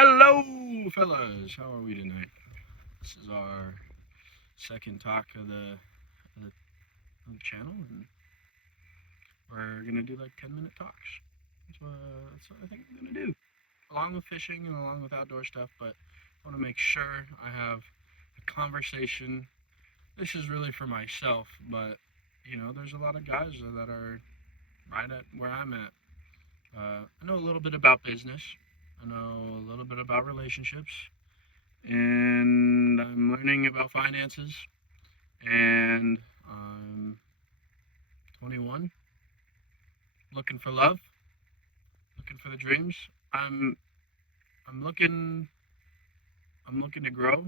Hello, fellas. How are we tonight? This is our second talk of the channel, and we're gonna do like 10-minute talks. That's what I think I'm gonna do, along with fishing and along with outdoor stuff. But I want to make sure I have a conversation. This is really for myself, but there's a lot of guys that are right at where I'm at. I know a little bit about business. I know a little bit about relationships, and I'm learning about finances, and I'm 21, looking for love, looking for the dreams. I'm I'm looking I'm looking to grow.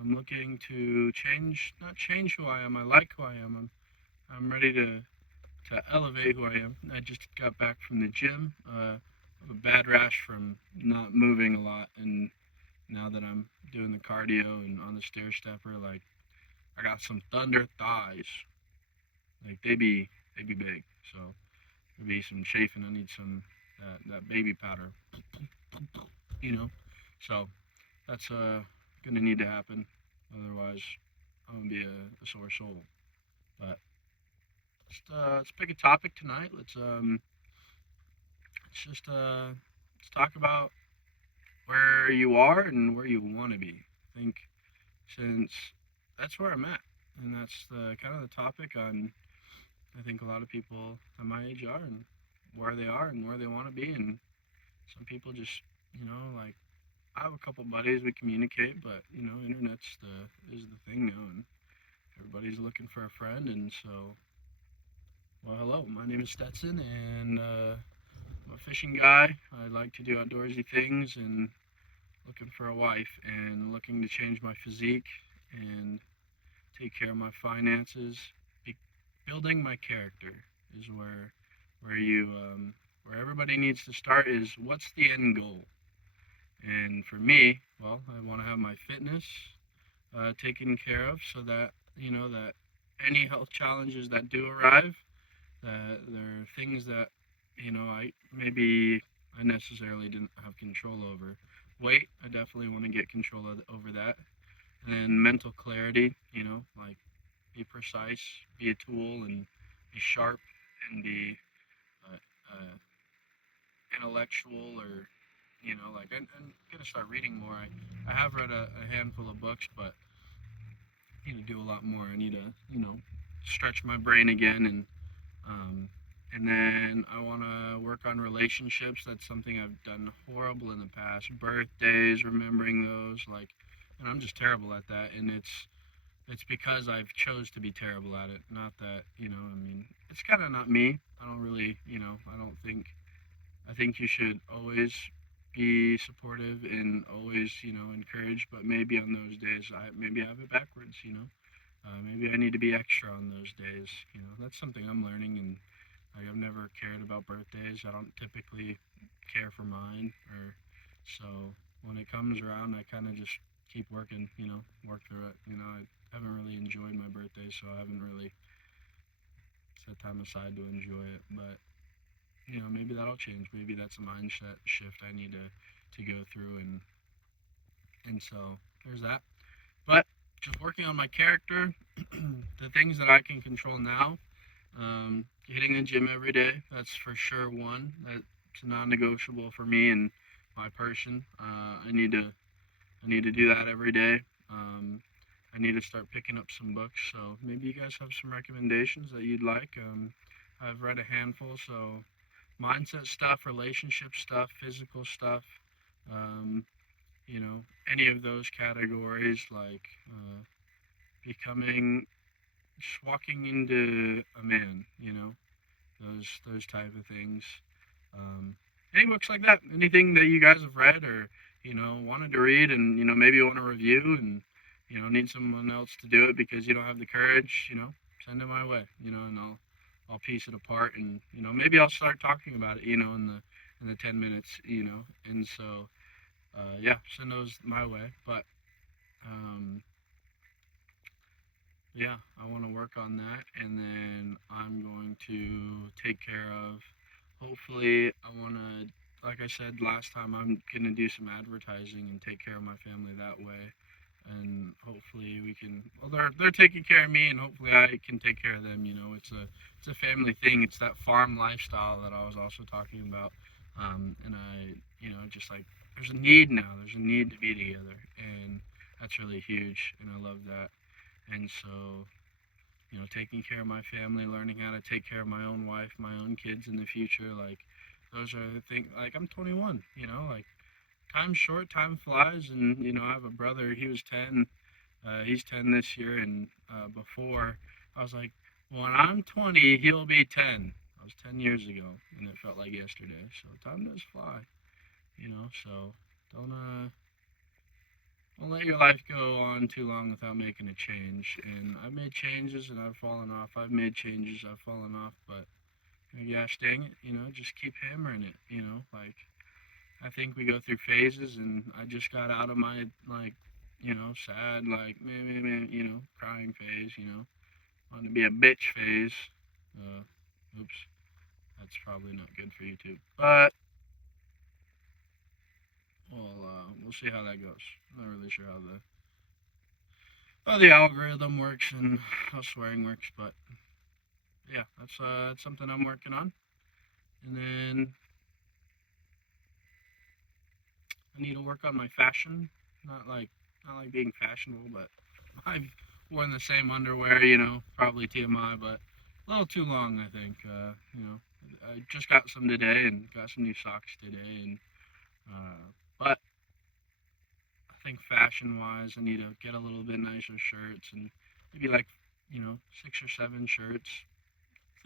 I'm looking to change, not change who I am. I like who I am. I'm ready to elevate who I am. I just got back from the gym. I have a bad rash from not moving a lot, and now that I'm doing the cardio and on the stair stepper, like I got some thunder thighs. Like they be big. So there'll be some chafing. I need some that baby powder. You know. So that's gonna need to happen. Otherwise, I'm gonna be a sore soul. But let's pick a topic tonight. Let's talk about where you are and where you want to be. I think since that's where I'm at, and that's the kind of the topic on I think a lot of people at my age are, and where they are and where they want to be. And some people just, like I have a couple buddies we communicate, but internet's the is the thing now, and everybody's looking for a friend. And so, well, hello, my name is Stetson, and I'm a fishing guy. I like to do outdoorsy things, and looking for a wife, and looking to change my physique, and take care of my finances. Building my character is where everybody needs to start. Is what's the end goal? And for me, well, I want to have my fitness taken care of, so that that any health challenges that do arrive, that there are things that I maybe I necessarily didn't have control over. Weight, I definitely want to get control over that. And then mental clarity, like be precise, be a tool, and be sharp, and be uh, uh, intellectual, or like I'm gonna start reading more. I have read a handful of books, but I need to do a lot more. I need to stretch my brain again, um, and then I want to work on relationships. That's something I've done horrible in the past. Birthdays, remembering those, like, and I'm just terrible at that. And it's because I've chose to be terrible at it. Not that I mean, it's kind of not me. I don't really, I don't think. I think you should always be supportive and always, encourage. But maybe on those days, maybe I have it backwards. Maybe I need to be extra on those days. That's something I'm learning, and like, I've never cared about birthdays. I don't typically care for mine, or so when it comes around, I kind of just keep working. Work through it. I haven't really enjoyed my birthday, so I haven't really set time aside to enjoy it. But maybe that'll change. Maybe that's a mindset shift I need to go through, and so there's that. But just working on my character, the things that I can control now. Hitting the gym every day, that's for sure one. That's non-negotiable for me and my person. I need to do that every day. I need to start picking up some books. So maybe you guys have some recommendations that you'd like. I've read a handful. So mindset stuff, relationship stuff, physical stuff. Um, any of those categories, like becoming, just walking into a man. Those type of things. Um, any books like that? Anything that you guys have read, or wanted to read, and maybe you want to review, and need someone else to do it because you don't have the courage. Send it my way. And I'll piece it apart, and maybe I'll start talking about it. In the 10 minutes. And so yeah, send those my way. But um, yeah, I want to work on that, and then I'm going to take care of. Hopefully, I want to. like I said last time, I'm gonna do some advertising and take care of my family that way. And hopefully we can. Well, they're taking care of me, and hopefully I can take care of them. You know, it's a family thing. It's that farm lifestyle that I was also talking about. And I, you know, just like there's a need now. There's a need to be together, and that's really huge. And I love that. And so, you know, taking care of my family, learning how to take care of my own wife, my own kids in the future, like those are the things. Like I'm 21. You know, like time's short, time flies, and you know I have a brother. He was 10. He's 10 this year, and before I was like, well, when I'm 20, he'll be 10. I was 10 years ago, and it felt like yesterday. So time does fly, you know. So don't uh don't let your life go on too long without making a change. And I've made changes, and I've fallen off. I've made changes, I've fallen off, but yeah, dang it, you know, just keep hammering it, you know, like I think we go through phases, and I just got out of my like, you know, sad like man, you know, crying phase. You know, wanting to be a bitch phase. Uh, oops, that's probably not good for YouTube. But we'll see how that goes. I'm not really sure how the algorithm works and how swearing works, but yeah, that's something I'm working on. And then I need to work on my fashion. Not like not like being fashionable, but I've worn the same underwear, you know, probably TMI, but a little too long, I think. You know, I just got some today and got some new socks today, and but I think fashion-wise, I need to get a little bit nicer shirts and maybe like, you know, 6 or 7 shirts.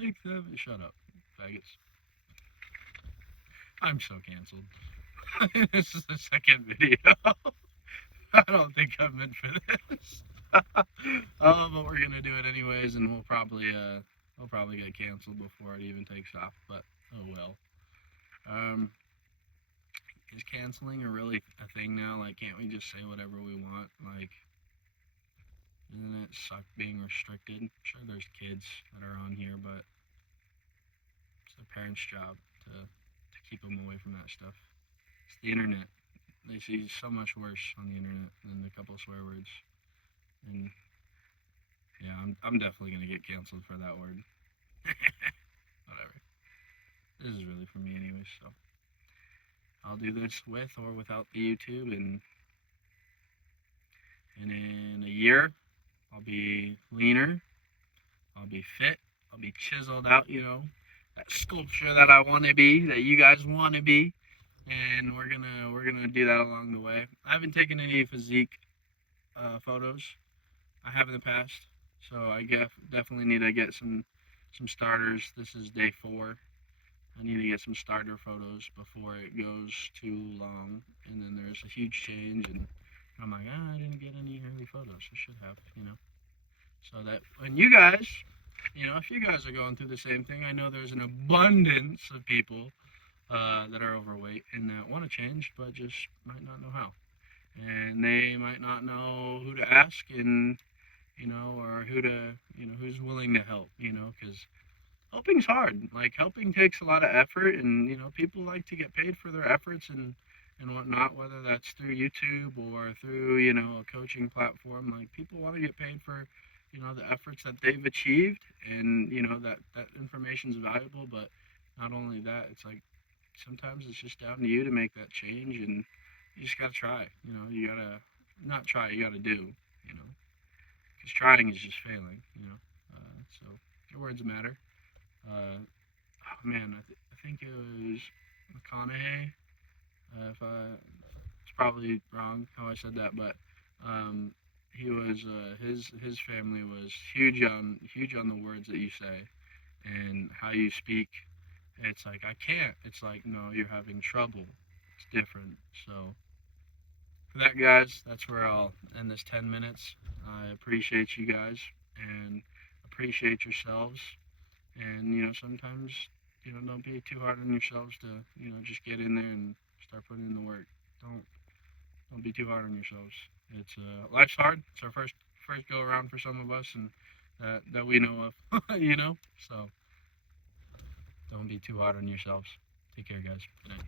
6, 7. Shut up, faggots. I'm so canceled. This is the second video. I don't think I'm meant for this. But we're gonna do it anyways, and we'll probably get canceled before it even takes off. But oh well. Um, is canceling a really a thing now? Like, can't we just say whatever we want? Like, doesn't it suck being restricted? I'm sure there's kids that are on here, but it's the parents' job to keep them away from that stuff. It's the internet. They see so much worse on the internet than a couple of swear words. And yeah, I'm definitely gonna get canceled for that word. Whatever. This is really for me anyways, so I'll do this with or without the YouTube, and in a year I'll be leaner, I'll be fit, I'll be chiseled out, you know, that sculpture that I want to be, that you guys want to be, and we're gonna do that along the way. I haven't taken any physique photos. I have in the past, so I definitely need to get some starters. This is day 4. I need to get some starter photos before it goes too long, and then there's a huge change, and I'm like, I didn't get any early photos. I should have, you know. So that when you guys, you know, if you guys are going through the same thing, I know there's an abundance of people that are overweight and that want to change, but just might not know how, and they might not know who to ask, and you know, or who to, you know, who's willing to help, you know, because helping's hard. Like helping takes a lot of effort, and you know people like to get paid for their efforts and whatnot, whether that's through YouTube or through, you know, a coaching platform. Like people want to get paid for, you know, the efforts that they've achieved, and you know that information's valuable. But not only that, it's like sometimes it's just down to you to make that change, and you just gotta try. You know, you gotta not try, you gotta do. You know, because trying is just failing. You know, so your words matter. Oh man, I think it was McConaughey. If I, it's probably wrong how I said that, but he was his family was huge on the words that you say and how you speak. It's like I can't. It's like no, you're having trouble. It's different. So for that, guys, that's where I'll end this 10 minutes. I appreciate you guys and appreciate yourselves. And you know, sometimes you know, don't be too hard on yourselves to, you know, just get in there and start putting in the work. Don't don't be too hard on yourselves. It's life's hard. It's our first go around for some of us, and that we know of, you know. So don't be too hard on yourselves. Take care, guys. Good night.